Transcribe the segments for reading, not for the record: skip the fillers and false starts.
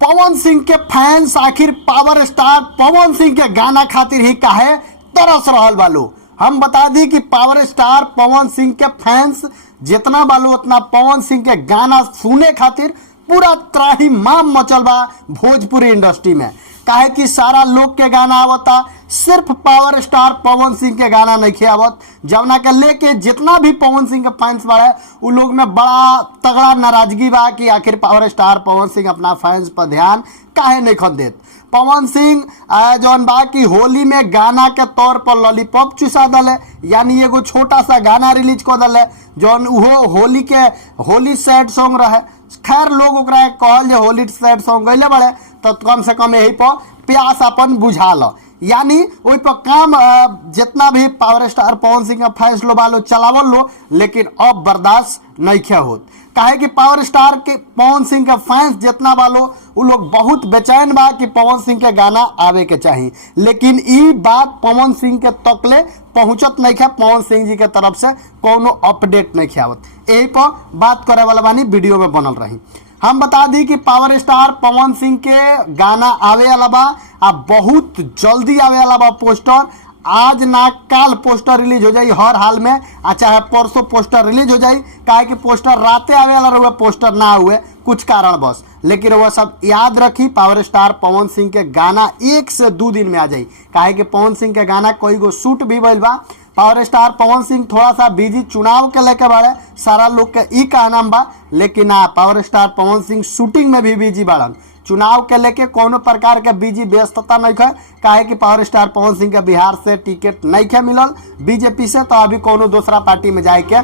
पवन सिंह के फैंस आखिर power star Pawan Singh के गाना खातिर ही काहे तरस रहल बालो। हम बता दी कि पावर स्टार पवन सिंह के फैंस जितना बालो उतना पवन सिंह के गाना सुने खातिर पूरा त्राही माम मचल बा भोजपुरी इंडस्ट्री में। काहे कि सारा लोग के गाना आवता, सिर्फ पावर स्टार पवन सिंह के गाना नहीं आवत, जवना के लेके जितना भी पवन सिंह के फैंस बड़े उ लोग में बड़ा तगड़ा नाराजगी बा कि आखिर पावर स्टार पवन सिंह अपना फैंस पर ध्यान काहे नहीं खन देत। पवन सिंह जौन बा कि होली में गाना के तौर पर लॉलीपॉप चुसा दले, यानी एगो छोटा सा गाना रिलीज कर दले जौन उहो होली सैड सॉन्ग रहे। खैर लोग ओकरा कहल जे होली सैड सॉन्ग गइले बड़े तो कम से कम यही पर प्यास अपन बुझा लो, यानी वही पर काम जितना भी पावर स्टार पवन सिंह का फैसलो बालो चलावल लो, लेकिन अब बर्दाश्त नहीं किया होत। काहे कि पावर स्टार के पवन सिंह के फैंस जितना बालो उ लोग बहुत बेचैन बा कि पवन सिंह के गाना आवे के चाहिए, लेकिन ई बात पवन सिंह के तकले पहुंचत नहीं है। पवन सिंह जी के तरफ से कोनो अपडेट नहीं आवत, यही पर बात करे वाला बानी वीडियो में बनल रही। हम बता दी कि पावर स्टार पवन सिंह के गाना आवे वाला बा, अब बहुत जल्दी आवे वाला बा पोस्टर। आज ना काल पोस्टर रिलीज हो जाई हर हाल में, चाहे परसों पोस्टर रिलीज हो जाई। काहे कि पोस्टर राते आवे वाला रहुए, पोस्टर ना हुए कुछ कारण बस, लेकिन वह सब याद रखी पावर स्टार पवन सिंह के गाना 1 से 2 दिन में आ जाई। काहे कि पवन सिंह के गाना कोई गो शूट भी भइल बा। पावर स्टार पवन सिंह थोड़ा सा बिजी चुनाव के लेके बाड़े, सारा लोग के ई कहना बा, लेकिन power star Pawan Singh shooting में भी बिजी बाड़न। चुनाव के लेके कोनो प्रकार के बिजी व्यस्तता नहीं है। काहे कि पावर स्टार पवन सिंह के बिहार से टिकट नहीं है मिलल बीजेपी से, तो अभी कोनो दूसरा पार्टी में जाए के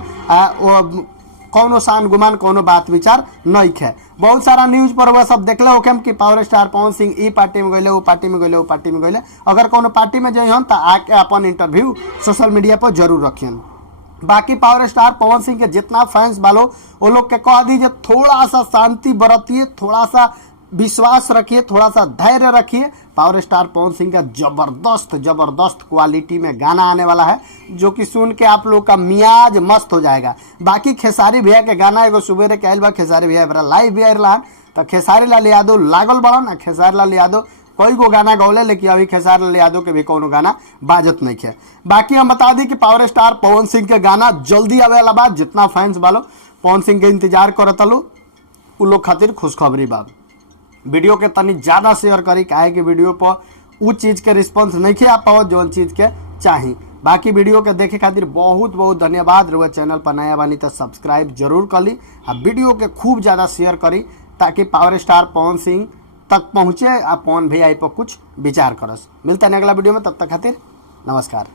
कोनो शान गुमान कोनो बात विचार नहीं है। बहुत सारा न्यूज पर वह सब देखले हो कि पावर स्टार पवन सिंह ई पार्टी में गए, वो पार्टी में गए, वो पार्टी में गए। अगर कोनो पार्टी में जाइए तो आके अपन इंटरव्यू सोशल मीडिया पर जरूर रखियन। बाकी पावर स्टार पवन सिंह के जितना फैंस बालो वो लोग के कह दीजिए थोड़ा सा शांति बरतिए, थोड़ा सा विश्वास रखिए, थोड़ा सा धैर्य रखिए। पावर स्टार पवन सिंह का जबरदस्त क्वालिटी में गाना आने वाला है, जो कि सुन के आप लोग का मियाज मस्त हो जाएगा। बाकी खेसारी भैया के गाना एगो सुबेरे के आइल बा, खेसारी भैया बड़ा लाइव भी आयल रहा, तो खेसारी लाल यादव लागल बड़न। खेसारी लाल यादव कोई को गाना गौले, लेकिन अभी खेसारी लाल यादव के भी कोनो गाना बाजत नहीं है। बाकी हम बता दी कि पावर स्टार पवन सिंह के गाना जल्दी आवे वाला बा। जितना फैंस बालो पवन सिंह के इंतजार करतलो उ लोग खातिर खुशखबरी बा। वीडियो के तनी ज़्यादा शेयर करी, काहे कि वीडियो पर उ चीज़ के रिस्पॉन्स नहीं आ पाओ जो चीज़ के चाहिए। बाकी वीडियो के देखे खातिर बहुत बहुत धन्यवाद। रहुआ चैनल पर नया बानी तो सब्सक्राइब जरूर करी, वीडियो के खूब ज़्यादा शेयर करी ताकि पावर स्टार पवन सिंह तक पहुँचे आ पवन भैया पर कुछ विचार करस। मिलता है अगला वीडियो में, तब तक खातिर नमस्कार।